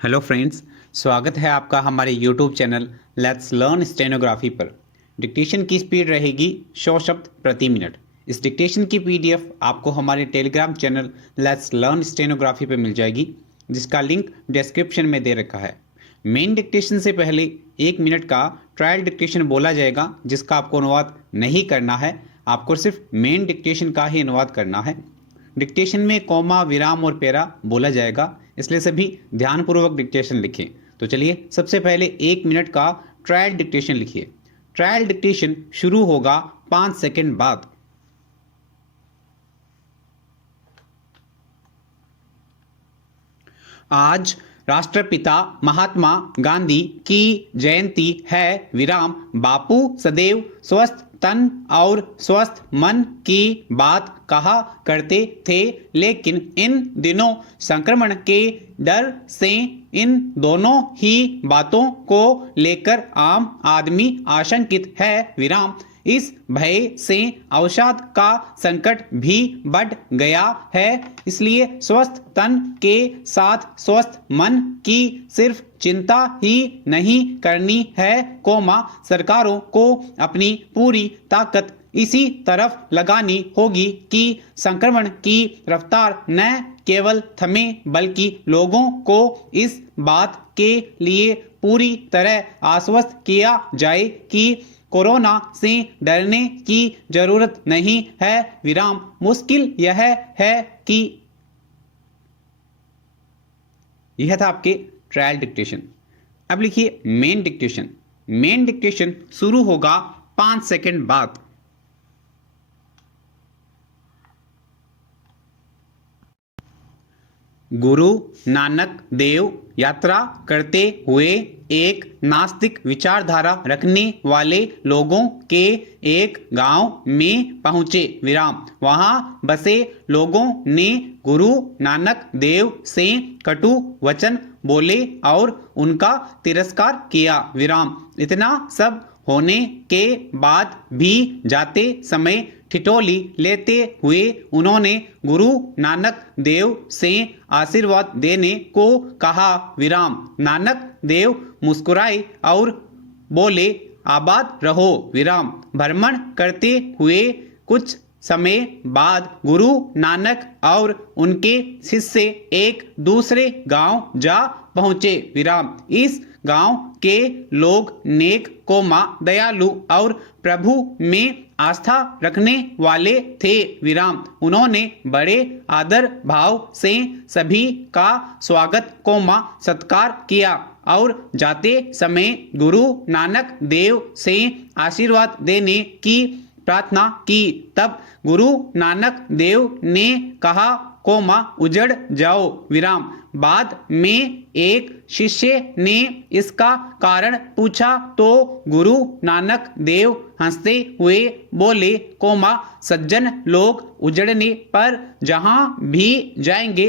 Hello friends, स्वागत है आपका हमारे YouTube channel let's learn stenography पर। डिक्टेशन की स्पीड रहेगी 100 शब्द प्रति मिनट। इस डिक्टेशन की पीडीएफ आपको हमारे Telegram channel let's learn stenography पर मिल जाएगी, जिसका लिंक डिस्क्रिप्शन में दे रखा है। मेन डिक्टेशन से पहले 1 मिनट का ट्रायल डिक्टेशन बोला जाएगा, जिसका आपको अनुवाद नहीं करना है। आपको सिर्फ मेन डिक्टेशन का ही अनुवाद करना है। डिक्टेशन में कॉमा, विराम और पैरा बोला जाएगा, इसलिए सभी ध्यानपूर्वक डिक्टेशन लिखें। तो चलिए सबसे पहले 1 मिनट का ट्रायल डिक्टेशन लिखिए। ट्रायल डिक्टेशन शुरू होगा 5 सेकंड बाद। आज राष्ट्रपिता महात्मा गांधी की जयंती है। विराम। बापू सदैव स्वस्थ तन और स्वस्थ मन की बात कहा करते थे, लेकिन इन दिनों संक्रमण के डर से इन दोनों ही बातों को लेकर आम आदमी आशंकित है। विराम। इस भय से अवसाद का संकट भी बढ़ गया है, इसलिए स्वस्थ तन के साथ स्वस्थ मन की सिर्फ चिंता ही नहीं करनी है, सरकारों को अपनी पूरी ताकत इसी तरफ लगानी होगी कि संक्रमण की रफ्तार न केवल थमे, बल्कि लोगों को इस बात के लिए पूरी तरह आश्वस्त किया जाए कि कोरोना से डरने की जरूरत नहीं है। विराम। मुश्किल यह है कि यह था आपके ट्रायल डिक्टेशन। अब लिखिए मेन डिक्टेशन। मेन डिक्टेशन शुरू होगा 5 सेकंड बाद। गुरु नानक देव यात्रा करते हुए एक नास्तिक विचारधारा रखने वाले लोगों के एक गांव में पहुंचे। विराम। वहां बसे लोगों ने गुरु नानक देव से कटु वचन बोले और उनका तिरस्कार किया। विराम। इतना सब होने के बाद भी जाते समय ठिठोली लेते हुए उन्होंने गुरु नानक देव से आशीर्वाद देने को कहा। विराम। नानक देव मुस्कुराए और बोले, आबाद रहो। विराम। भ्रमण करते हुए कुछ समय बाद गुरु नानक और उनके शिष्य एक दूसरे गांव जा पहुंचे। विराम। इस गांव के लोग नेक, दयालु और प्रभु में आस्था रखने वाले थे। विराम। उन्होंने बड़े आदर भाव से सभी का स्वागत, सत्कार किया और जाते समय गुरु नानक देव से आशीर्वाद देने की प्रार्थना की। तब गुरु नानक देव ने कहा, उजड़ जाओ। विराम। बाद में एक शिष्य ने इसका कारण पूछा तो गुरु नानक देव हंसते हुए बोले, सज्जन लोग उजड़ने पर जहां भी जाएंगे,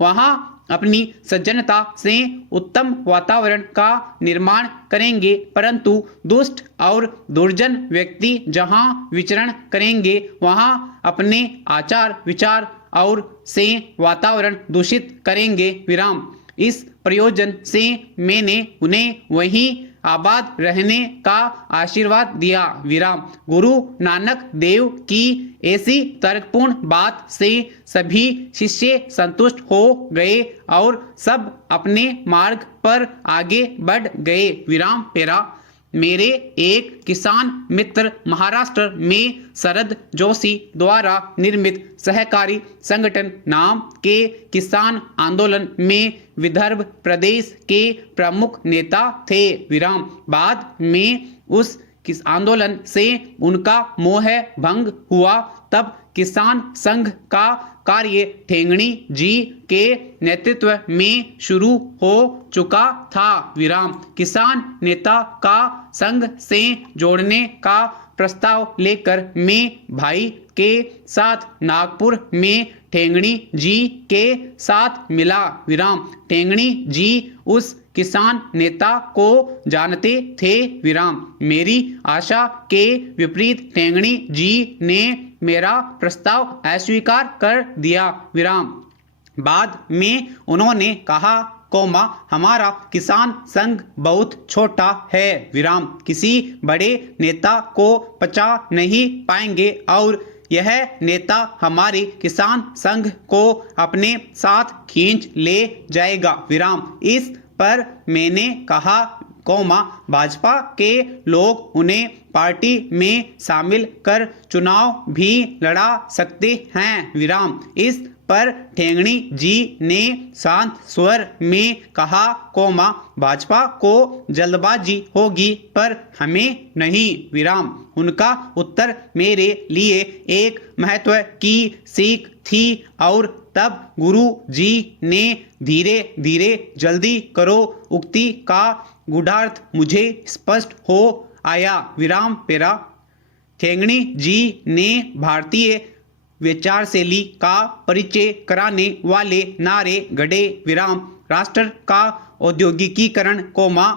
वहां अपनी सज्जनता से उत्तम वातावरण का निर्माण करेंगे, परंतु दुष्ट और दुर्जन व्यक्ति जहां विचरण करेंगे, वहां अपने आचार विचार और से वातावरण दूषित करेंगे। विराम। इस प्रयोजन से मैंने उन्हें वहीं आबाद रहने का आशीर्वाद दिया। विराम। गुरु नानक देव की ऐसी तर्कपूर्ण बात से सभी शिष्य संतुष्ट हो गए और सब अपने मार्ग पर आगे बढ़ गए। विराम। पैरा। मेरे एक किसान मित्र महाराष्ट्र में शरद जोशी द्वारा निर्मित सहकारी संगठन नाम के किसान आंदोलन में विदर्भ प्रदेश के प्रमुख नेता थे। विराम। बाद में उस किस आंदोलन से उनका मोह भंग हुआ, तब किसान संघ का कार्य ठेंगड़ी जी के नेतृत्व में शुरू हो चुका था। विराम। किसान नेता का संघ से जोड़ने का प्रस्ताव लेकर मैं भाई के साथ नागपुर में ठेंगड़ी जी के साथ मिला। विराम। ठेंगड़ी जी उस किसान नेता को जानते थे। विराम। मेरी आशा के विपरीत ठेंगड़ी जी ने मेरा प्रस्ताव अस्वीकार कर दिया। विराम। बाद में उन्होंने कहा कोमा हमारा किसान संघ बहुत छोटा है विराम, किसी बड़े नेता को पचा नहीं पाएंगे और यह नेता हमारे किसान संघ को अपने साथ खींच ले जाएगा विराम। इस पर मैंने कहा कोमा भाजपा के लोग उन्हें पार्टी में शामिल कर चुनाव भी लड़ा सकते हैं विराम। इस पर ठेंगड़ी जी ने शांत स्वर में कहा कोमा भाजपा को जल्दबाजी होगी पर हमें नहीं विराम। उनका उत्तर मेरे लिए एक महत्व की सीख थी और तब गुरु जी ने धीरे धीरे जल्दी करो उक्ति का गूढ़ार्थ मुझे स्पष्ट हो आया विराम पेरा। ठेंगड़ी जी ने भारतीय विचारशैली का परिचय कराने वाले नारे गढ़े विराम। राष्ट्र का औद्योगिकीकरण कोमा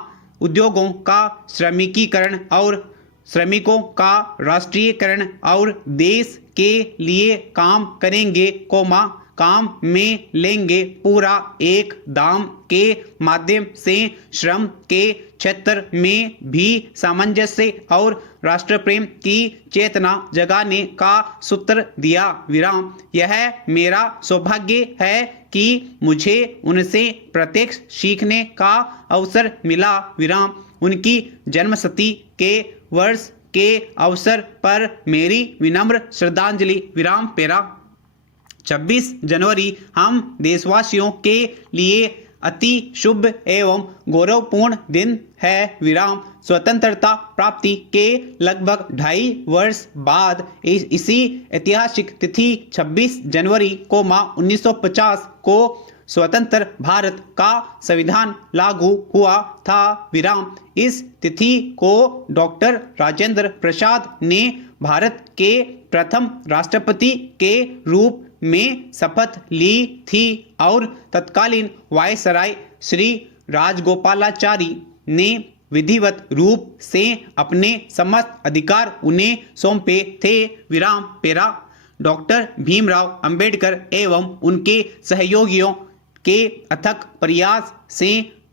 उद्योगों का श्रमिकीकरण और श्रमिकों का राष्ट्रीयकरण और देश के लिए काम करेंगे कोमा काम में लेंगे पूरा एक दाम के माध्यम से श्रम के क्षेत्र में भी सामंजस्य और राष्ट्र प्रेम की चेतना जगाने का सूत्र दिया विराम। यह मेरा सौभाग्य है कि मुझे उनसे प्रत्यक्ष सीखने का अवसर मिला विराम। उनकी जन्मशती के वर्ष के अवसर पर मेरी विनम्र श्रद्धांजलि विराम पेरा। 26 जनवरी हम देशवासियों के लिए अति शुभ एवं गौरवपूर्ण दिन है विराम। स्वतंत्रता प्राप्ति के लगभग 2.5 वर्ष बाद इसी ऐतिहासिक तिथि 26 जनवरी को 1950 को स्वतंत्र भारत का संविधान लागू हुआ था विराम। इस तिथि को डॉक्टर राजेंद्र प्रसाद ने भारत के प्रथम राष्ट्रपति के रूप में शपथ ली थी और तत्कालीन वायसराय श्री राजगोपालाचारी ने विधिवत रूप से अपने समस्त अधिकार उन्हें सौंपे थे विराम पेरा। डॉक्टर भीमराव अंबेडकर एवं उनके सहयोगियों के अथक प्रयास से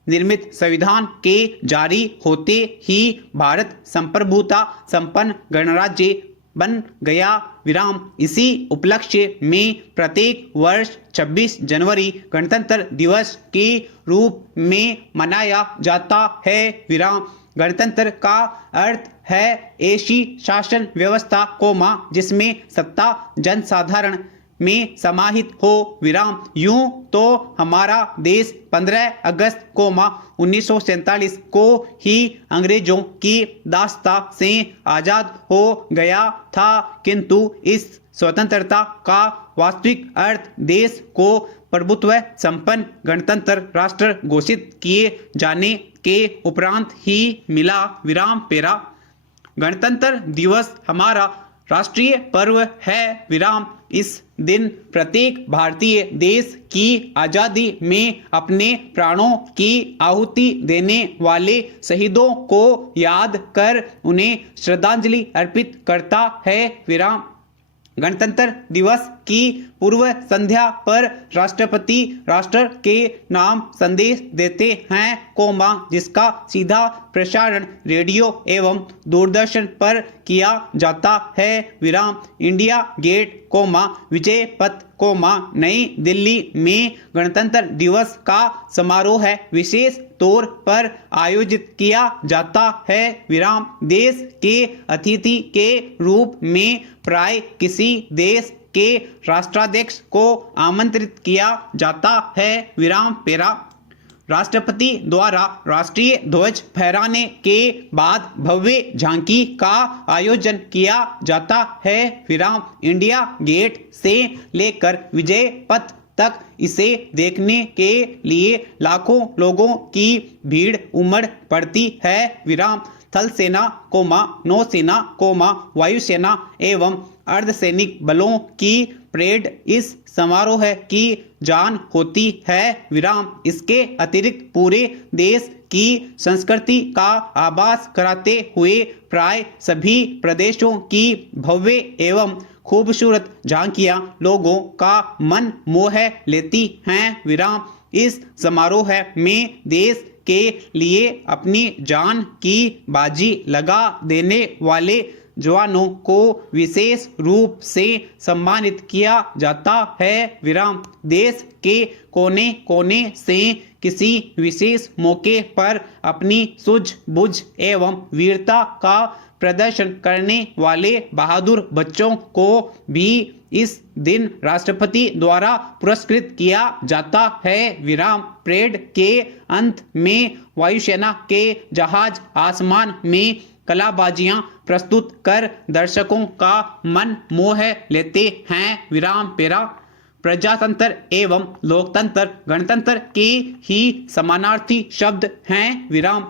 निर्मित संविधान के जारी होते ही भारत संप्रभुता संपन्न गणराज्य बन गया विराम। इसी उपलक्ष्य में प्रत्येक वर्ष 26 जनवरी गणतंत्र दिवस के रूप में मनाया जाता है विराम। गणतंत्र का अर्थ है ऐसी शासन व्यवस्था कोमा जिसमें सत्ता जनसाधारण में समाहित हो विराम। यूं तो हमारा देश 15 अगस्त कोमा 1947 को ही अंग्रेजों की दास्ता से आज़ाद हो गया था, किंतु इस स्वतंत्रता का वास्तविक अर्थ देश को प्रभुत्व संपन्न गणतंत्र राष्ट्र घोषित किए जाने के उपरांत ही मिला विराम पेरा। गणतंत्र दिवस हमारा राष्ट्रीय पर्व है विराम। इस दिन प्रत्येक भारतीय देश की आज़ादी में अपने प्राणों की आहुति देने वाले शहीदों को याद कर उन्हें श्रद्धांजलि अर्पित करता है विराम। गणतंत्र दिवस की पूर्व संध्या पर राष्ट्रपति राष्ट्र के नाम संदेश देते हैं कोमा जिसका सीधा प्रसारण रेडियो एवं दूरदर्शन पर किया जाता है विराम। इंडिया गेट कोमा विजय पथ कोमा नई दिल्ली में गणतंत्र दिवस का समारोह विशेष तौर पर आयोजित किया जाता है विराम। देश के अतिथि के रूप में प्राय किसी देश के राष्ट्राध्यक्ष को आमंत्रित किया जाता है विराम पेरा। राष्ट्रपति द्वारा राष्ट्रीय ध्वज फहराने के बाद भव्य झांकी का आयोजन किया जाता है विराम। इंडिया गेट से लेकर विजय पथ तक इसे देखने के लिए लाखों लोगों की भीड़ उमड़ पड़ती है विराम। थल सेना कोमा नौसेना कोमा वायुसेना एवं अर्धसैनिक बलों की परेड इस समारोह की जान होती है विराम। इसके अतिरिक्त पूरे देश की संस्कृति का आभास कराते हुए प्राय सभी प्रदेशों की भव्य एवं खूबसूरत झांकियां लोगों का मन मोह लेती हैं विराम। इस समारोह में देश के लिए अपनी जान की बाजी लगा देने वाले जवानों को विशेष रूप से सम्मानित किया जाता है। विराम। देश के कोने कोने से किसी विशेष मौके पर अपनी सूझबूझ एवं वीरता का प्रदर्शन करने वाले बहादुर बच्चों को भी इस दिन राष्ट्रपति द्वारा पुरस्कृत किया जाता है। विराम। परेड के अंत में वायुसेना के जहाज आसमान में कलाबाजियां प्रस्तुत कर दर्शकों का मन मोह लेते हैं। विराम। पेरा। प्रजातंत्र एवं लोकतंत्र गणतंत्र के ही समानार्थी शब्द हैं। विराम।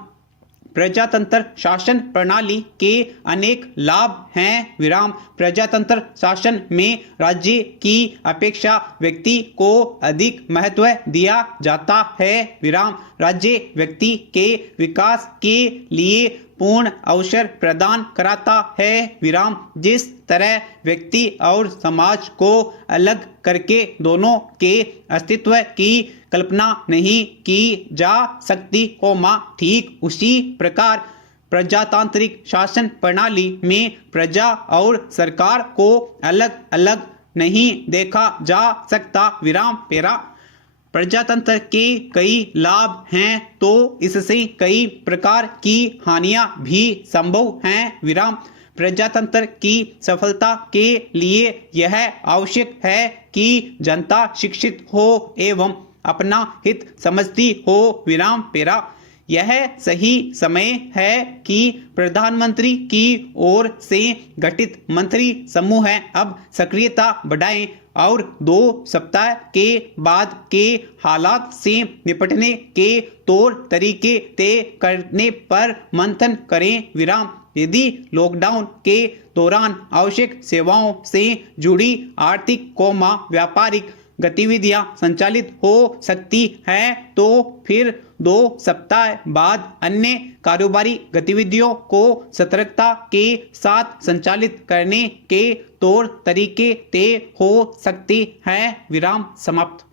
प्रजातंत्र शासन प्रणाली के अनेक लाभ हैं। विराम। प्रजातंत्र शासन में राज्य की अपेक्षा व्यक्ति को अधिक महत्व दिया जाता है। विराम। राज्य व्यक्ति के विकास के लिए पूर्ण अवसर प्रदान कराता है। विराम। जिस तरह व्यक्ति और समाज को अलग करके दोनों के अस्तित्व की कल्पना नहीं की जा सकती, ठीक उसी प्रकार प्रजातांत्रिक शासन प्रणाली में प्रजा और सरकार को अलग अलग नहीं देखा जा सकता। विराम। पेरा। प्रजातंत्र के कई लाभ हैं तो इससे कई प्रकार की हानियां भी संभव हैं। विराम। प्रजातंत्र की सफलता के लिए यह आवश्यक है कि जनता शिक्षित हो एवं अपना हित समझती हो। विराम। पेरा। यह सही समय है कि प्रधानमंत्री की ओर से गठित मंत्री समूह अब सक्रियता बढ़ाएं और 2 सप्ताह के बाद के हालात से निपटने के तौर तरीके तय करने पर मंथन करें। विराम। यदि लॉकडाउन के दौरान आवश्यक सेवाओं से जुड़ी आर्थिक व्यापारिक गतिविधियां संचालित हो सकती हैं तो फिर 2 सप्ताह बाद अन्य कारोबारी गतिविधियों को सतर्कता के साथ संचालित करने के तौर तरीके तय हो सकते हैं। विराम समाप्त।